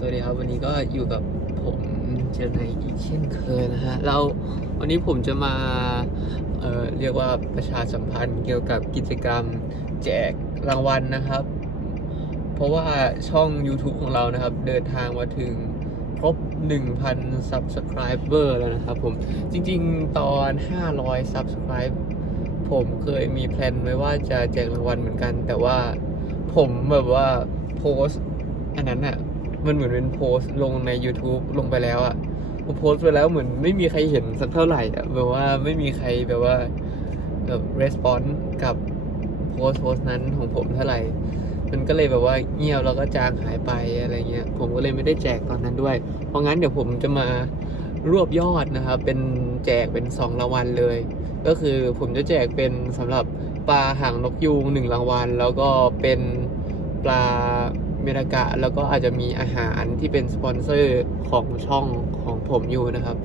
สวัสดีครับ วันนี้ก็อยู่กับผมเจอในอีกเช่นเคยนะฮะเราวันนี้ผมจะมาเอ่อเรียกว่าประชาสัมพันธ์เกี่ยวกับกิจกรรมแจกรางวัลนะครับ เพราะว่าช่อง YouTube ของเรานะครับ เดินทางมาถึงครบ 1,000 Subscriber แล้วนะครับผมจริงๆตอน 500 Subscribe ผมเคยมีแพลนไว้ว่าจะแจกรางวัลเหมือนกัน แต่ว่าผมแบบว่าโพสอันนั้นอะ มันเหมือนเป็นโพสต์ลงใน YouTube ลงไปแล้วอะผมโพสต์ไปแล้วเหมือนไม่มีใครเห็นสักเท่าไหร่อะแบบว่าไม่มีใครแบบว่าแบบรีสปอนส์กับโพสต์โพสต์นั้นของผมเท่าไหร่ มันก็เลยแบบว่าเงียบแล้วก็จางหายไปอะไรเงี้ย ผมก็เลยไม่ได้แจกตอนนั้นด้วย เพราะงั้นเดี๋ยวผมจะมารวบยอดนะครับ เป็นแจกเป็นสองรางวัลเลย ก็คือผมจะแจกเป็นสำหรับปลาหางนกยูงหนึ่งรางวัล แล้วก็เป็นปลา เมรากะแล้วก็อาจจะมีอาหารที่เป็นสปอนเซอร์ของช่องของผมอยู่นะครับ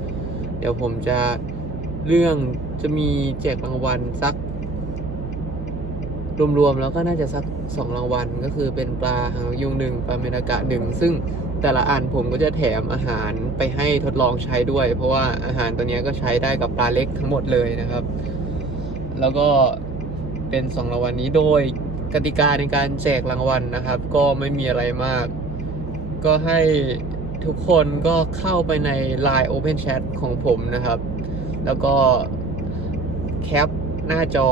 เดี๋ยวผมจะเรื่องจะมีแจกรางวัลสัก รวมๆแล้วก็น่าจะสักสองรางวัล ก็คือเป็นปลาหางยุงหนึ่งปลาเมรากะหนึ่งซึ่งแต่ละอันผมก็จะแถมอาหารไปให้ทดลองใช้ด้วย เพราะว่าอาหารตัวนี้ก็ใช้ได้กับปลาเล็กทั้งหมดเลยนะครับ แล้วก็เป็นสองรางวัลนี้โดย กติกาในการแจกรางวัลนะครับ ก็ไม่มีอะไรมาก ก็ให้ทุกคนก็เข้าไปใน Line Open Chat ของผมนะครับ แล้วก็แคปหน้าจอ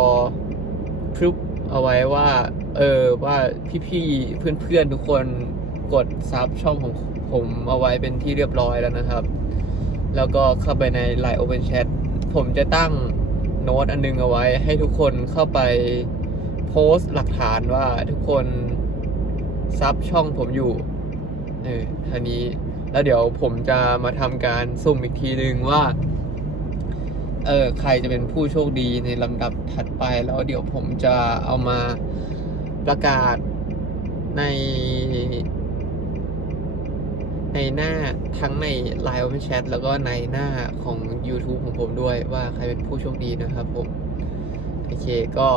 พรึบเอาไว้ว่า เออว่าพี่ๆเพื่อนๆทุกคนกดซับช่องของผมเอาไว้เป็นที่เรียบร้อยแล้วนะครับ แล้วก็เข้าไปใน Line Open Chat ผมจะตั้งโน้ตอันนึงเอาไว้ให้ทุกคนเข้าไป โพสต์หลักฐานว่าทุกคนซับช่องผมอยู่เออทีนี้แล้วเดี๋ยวผมจะมาทำการสุ่มอีกทีนึงว่าเออใครจะเป็นผู้โชคดีในลำดับถัดไปแล้วเดี๋ยวผมจะเอามาประกาศใน ในหน้าทั้งใน Line Open Chat แล้วก็ในหน้าของ YouTube ของผมด้วยว่าใครเป็นผู้โชคดีนะครับผม โอเคก็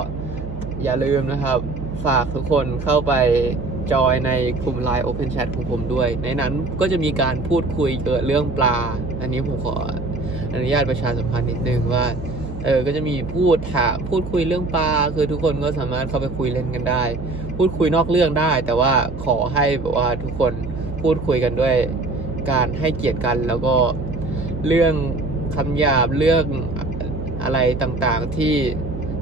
อย่าลืมนะครับ ฝากทุกคนเข้าไปจอยในกลุ่ม Line Open Chat ของผมด้วย ในนั้นก็จะมีการพูดคุยเกิดเรื่องปลา อันนี้ผมขออนุญาตประชาสัมพันธ์นิดนึงว่าเออ ก็จะมีพูดถามพูดคุยเรื่องปลา คือทุกคนก็สามารถเข้าไปคุยเล่นกันได้ พูดคุยนอกเรื่องได้ แต่ว่าขอให้แบบว่าทุกคนพูดคุยกันด้วยการให้เกียรติกันแล้วก็เรื่องคำหยาบเรื่องอะไรต่างๆที่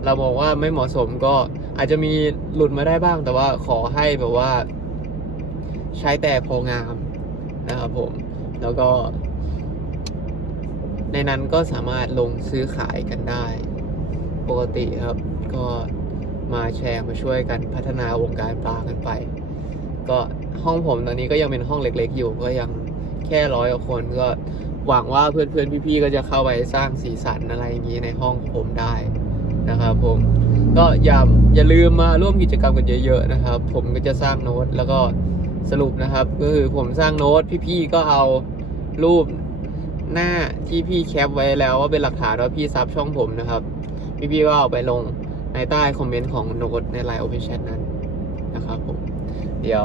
เรามองว่าไม่เหมาะสมก็อาจจะมีหลุดมาได้บ้าง แต่ว่าขอให้แบบว่า ใช้แต่พองามนะครับผม แล้วก็ ในนั้นก็สามารถลงซื้อขายกันได้ ปกติครับ ก็มาแชร์มาช่วยกันพัฒนาวงการปลากันไป ก็ห้องผมตอนนี้ก็ยังเป็นห้องเล็ก ๆ อยู่ก็ยังแค่ร้อยกว่าคนก็หวังว่าเพื่อนๆ พี่ๆ ก็จะเข้าไปสร้างสีสันอะไรอย่างนี้ในห้องผมได้ นะครับผมก็อย่าอย่าลืมมาร่วมกิจกรรมกันเยอะๆนะครับ ผมก็จะสร้างโน้ตแล้วก็สรุปนะครับก็คือผมสร้างโน้ตพี่ๆก็เอารูปหน้าที่พี่แคปไว้แล้วว่าเป็นหลักฐานว่าพี่ซับช่องผมนะครับพี่ๆก็เอาไปลงในใต้คอมเมนต์ของโน้ตในไลน์ Open Chat นั้นนะครับผมเดี๋ยว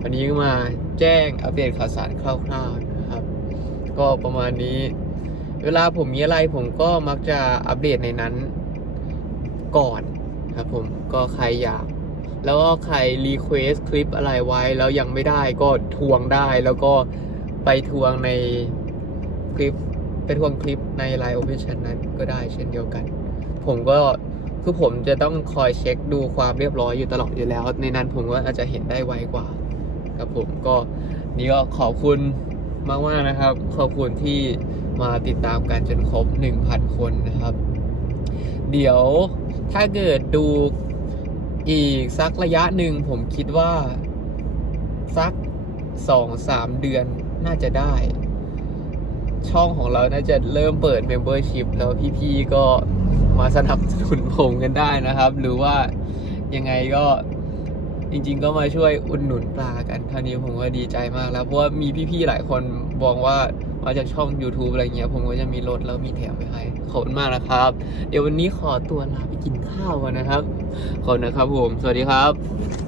วันนี้ก็มาแจ้งอัปเดตข่าวสารคร่าวๆนะครับ ก็ประมาณนี้ เวลาผมมีอะไรผมก็มักจะอัปเดตในนั้น ก่อนครับผมก็ใครอยาก แล้วก็ใครรีเควสคลิปอะไรไว้แล้วยังไม่ได้ก็ทวงได้แล้วก็ไปทวงในคลิปไปทวงคลิปใน Line Open Chat นั้นก็ได้เช่นเดียวกัน ผมก็คือผมจะต้องคอยเช็คดูความเรียบร้อยอยู่ตลอดอยู่แล้ว ในนั้นผมก็อาจจะเห็นได้ไวกว่าครับผมก็นี่ก็ขอบคุณมากมากนะครับ ขอบคุณที่มาติดตามกันจนครบ 1,000 คนนะครับ เดี๋ยว ถ้าเกิดดูอีกสักระยะหนึ่งผมคิดว่า สักสองสามเดือนน่าจะได้ ช่องของเราน่าจะเริ่มเปิด Membership แล้วพี่ๆก็มาสนับสนุนผมกันได้นะครับ หรือว่ายังไงก็จริง ๆ ก็มาช่วยอุดหนุนปลากันเท่านี้ผมก็ดีใจมากแล้วเพราะว่ามีพี่ๆหลายคนบอกว่า มาจากช่อง YouTube อะไรเงี้ย ผมก็จะมีรถแล้วมีแถมไปให้ขอบคุณมากนะครับ เดี๋ยววันนี้ขอตัวลาไปกินข้าวก่อนนะครับ ขอบคุณนะครับผม สวัสดีครับ